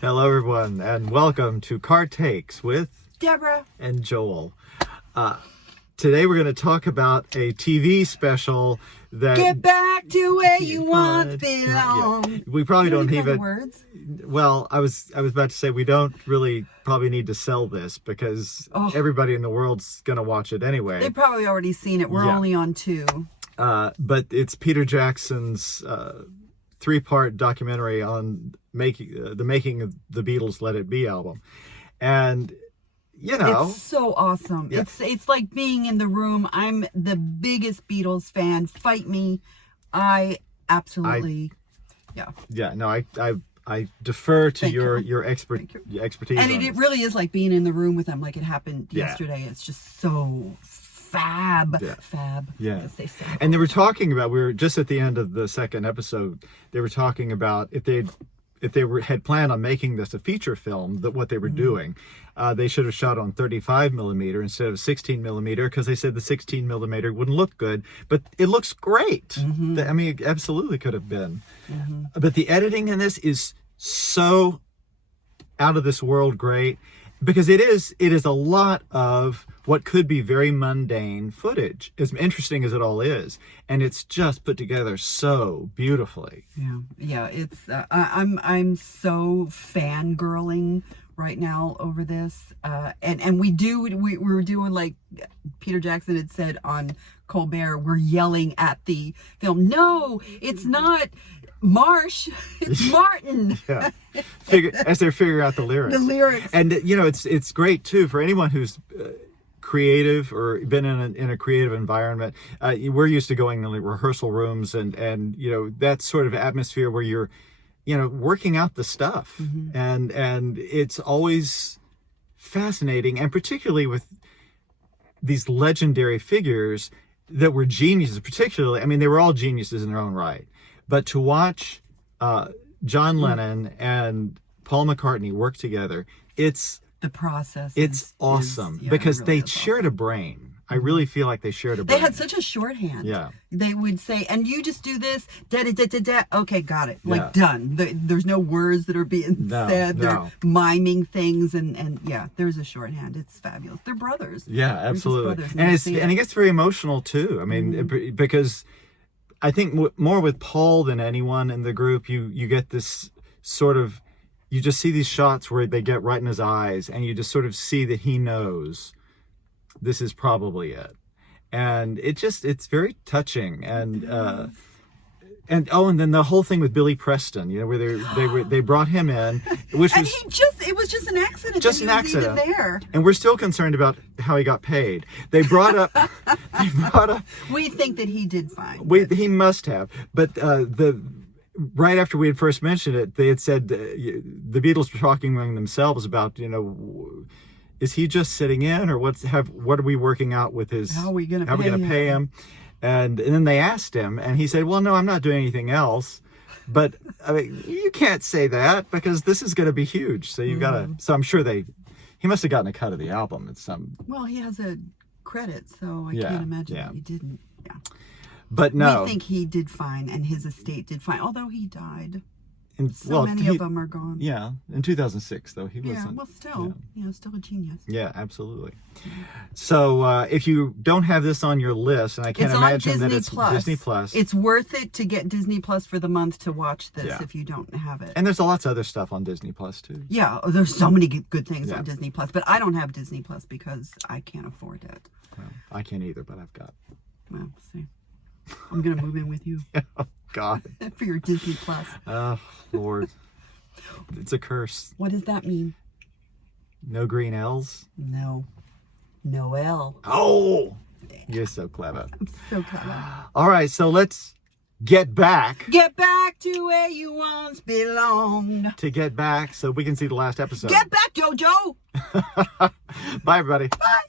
Hello, everyone, and welcome to Car Takes with Deborah and Joel. Today we're going to talk about a TV special that... Get back to where you once belong. Yeah. We probably don't know even... the words? Well, I was about to say we don't really probably need to sell this because everybody in the world's going to watch it anyway. They've probably already seen it. We're only on 2. But it's Peter Jackson's 3-part documentary on the making of the Beatles' Let It Be album. And, you know... It's so awesome. Yeah. It's like being in the room. I'm the biggest Beatles fan. Fight me. I absolutely... Yeah, no, I defer to your expertise. And it really is like being in the room with them like it happened yesterday. It's just so... Fab. Yeah. And they were talking about, we were just at the end of the second episode, they were talking about if they had planned on making this a feature film, that what they were doing, they should have shot on 35 millimeter instead of 16 millimeter, because they said the 16 millimeter wouldn't look good, but it looks great. I mean, it absolutely could have been. But the editing in this is so out of this world great, because it is a lot of what could be very mundane footage, as interesting as it all is, and it's just put together so beautifully. Yeah. It's I'm so fangirling right now over this, and we were doing like Peter Jackson had said on Colbert. We're yelling at the film. No, it's not Marsh, it's Martin. As they're figuring out the lyrics. And you know, it's great too for anyone who's creative or been in a creative environment. We're used to going in the rehearsal rooms and you know, that sort of atmosphere where you're, you know, working out the stuff. And it's always fascinating, and particularly with these legendary figures that were geniuses. Particularly, I mean, they were all geniuses in their own right. But to watch John Lennon and Paul McCartney work together, the process. It's awesome because really they shared a brain. I really feel like they shared a brain. They had such a shorthand. Yeah. They would say, and you just do this, da-da-da-da-da. Okay, got it. Like, done. There's no words that are being said. They're miming things, and yeah, there's a shorthand. It's fabulous. They're brothers. Yeah, absolutely. And it gets very emotional, too. I mean, because... I think more with Paul than anyone in the group, you get this sort of, you just see these shots where they get right in his eyes, and you just sort of see that he knows this is probably it. And it's very touching. And then the whole thing with Billy Preston, you know, where they brought him in, which was it was just an accident. Just an accident. Even there. And we're still concerned about how he got paid. They brought up. We think that he did fine. He must have, but right after we had first mentioned it, they had said the Beatles were talking among themselves about, you know, is he just sitting in, or what are we working out with his? How are we going to pay him? And then they asked him, and he said, well, no, I'm not doing anything else. But I mean, you can't say that because this is going to be huge. So you've got to, so I'm sure he must have gotten a cut of the album at some. Well, he has a credit, so I can't imagine that he didn't. Yeah. But no. We think he did fine, and his estate did fine, although he died. And, many of them are gone. Yeah, in 2006, though, he wasn't. Yeah, well, still, still a genius. Yeah, absolutely. So if you don't have this on your list, and I can't imagine that it's Disney Plus. It's worth it to get Disney Plus for the month to watch this if you don't have it. And there's lots of other stuff on Disney Plus, too. Yeah, there's so many good things on Disney Plus, but I don't have Disney Plus because I can't afford it. Well, I can't either, but I've got. Well, see. I'm going to move in with you. Oh, God. For your Disney Plus. Oh, Lord. It's a curse. What does that mean? No green L's? No. Noel. Oh! You're so clever. I'm so clever. All right, so let's get back. Get back to where you once belonged. To get back so we can see the last episode. Get back, JoJo! Bye, everybody. Bye.